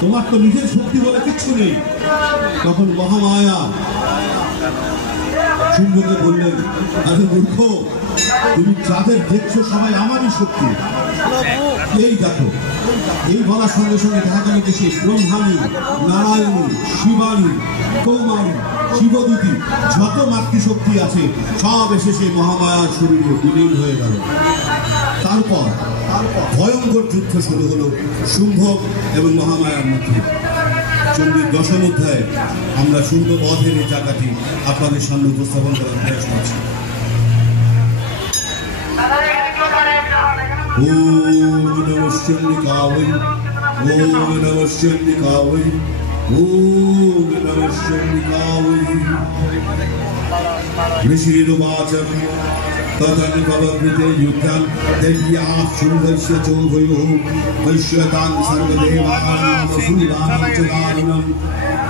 তোমার তো নিজের শক্তি বলে কিচ্ছু নেই। তখন মহামায়া শুম্ভকে বললেন, আরে মূর্খ, তুমি যাদের দেখছো সবাই আমারই শক্তি। এই দেখো, এই বলার সঙ্গে সঙ্গে দেখা গেল যে সেই ব্রহ্মাণী, নারায়ণী, শিবানী, কৌমারী, শিবদূতী যত মাতৃশক্তি আছে সব এসে সেই মহামায়ার শরীরে বিলীন হয়ে গেল। তারপর ভয়ঙ্কর যুদ্ধ শুরু হলো শুম্ভ এবং মহামায়ার মধ্যে। চণ্ডীর দশম অধ্যায়ে আমরা শুম্ভ বধের এই জায়গাটি আপনাদের সামনে উপস্থাপন করার প্রয়াস করছি। ওম নমঃ চণ্ডিকায়, ওম নমঃ চণ্ডিকায়, ওম নমঃ চণ্ডিকায়। ঋষিরুবাচ তদনুভবৃতে যুদ্ধং দেব্যাঃ শুম্ভস্য চোভয়োঃ পশ্যতাং সর্বদেবানাং অসুরাণাং চ দারুণং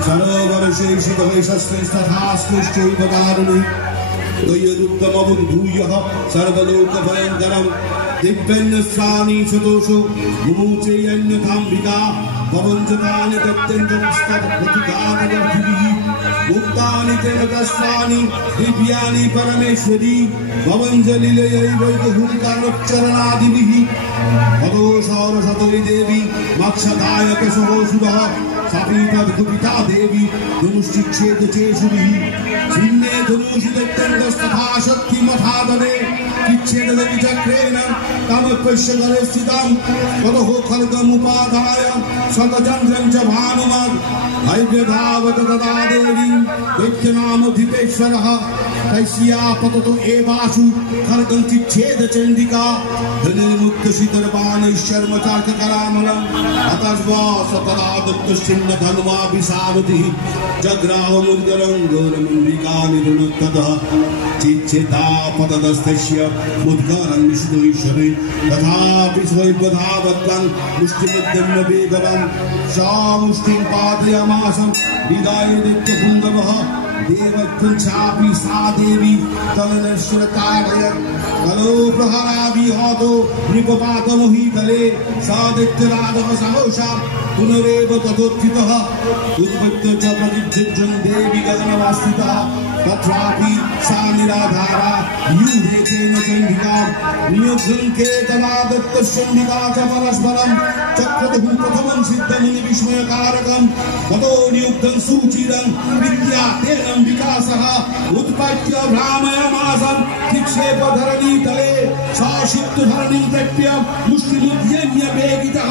সর্বর্ষৈষিতৈষস্তেস্তথাস্তুশ্চৈব দারুণী ত্বয়্যদুত্তমবুদ্ভূয়ঃ সর্বলোকভয়ঙ্করং দিব্যন্যস্রাণি সতোষো মুমুচৈয়ন্যথাম্বিকা ভবঞ্জতানি তত্যন্তমস্তৎপ্রতিঘাতগর্ভিभिः মুক্তানি তেন কস্ত্রাণি দিব্যানি পরমেশ্বরী ভবঞ্জলিলয়ৈবৈকহুলিকারোচ্চরণাদিभिः পদোষরসতৈ দেবী মৎস্যদায়কসহসুরः সাপীতদ্গুপিতা দেবী ধনুশ্চিচ্ছেদ চেষুभिः ছিন্নে ধনুষি দৈত্যন্তস্তথা শক্তিমথাদনে কিচ্ছেদ দেবী চক্রেণ কামপশ্যগলে স্থিতাং ততঃ খড়গমুপাদায় শতচন্দ্রং চ ভানুমৎ हैव्यधावत तदा देवी दैत्यनामधिपेश्वरः तस्या पततो एवाशु खड्गं चिच्छेद चण्डिका धनुर्मुक्तशितर्बाणैश्चर्मचार्ककरामलम् अतस्वास तदा दत्तश्चिन्नधनुवाभिसारथिः जग्राहमुद्गरं घोरमम्बिका निरुणुत्ततः चिच्छेदा पततस्तस्य मुद्गरं विष्णुईश्वरे तथापि स्वैवधावत्तं मुष्टिमुद्यम्य वेगवं सा मुष्टिं पातयामासं विदाय दैत्यपुङ्गवः देवत्वञ्चापि सा देवी तलनश्वरताडय कलो प्रहराभिहतो नृपपातमहीतले सा दैत्यराजः सहोषा पुनरेव तथोत्थितः उत्पत्य च प्रतिजज्जं देवी गगनमास्थितः तत्रापि सा निराधारा युधे तेन चण्डिका नियुद्धं तदा दत्तश्चण्डिका च परस्परं चक्रतुः प्रथमं सिद्धमुनिविस्मयकारकं ततो नियुद्धं सुचिरं विद्या तेन विकासः उत्पत्य भ्रामयमासं चिक्षेपधरणीतले सा सिद्धधरणीं प्रप्य मुष्टिमुद्यम्य वेगितः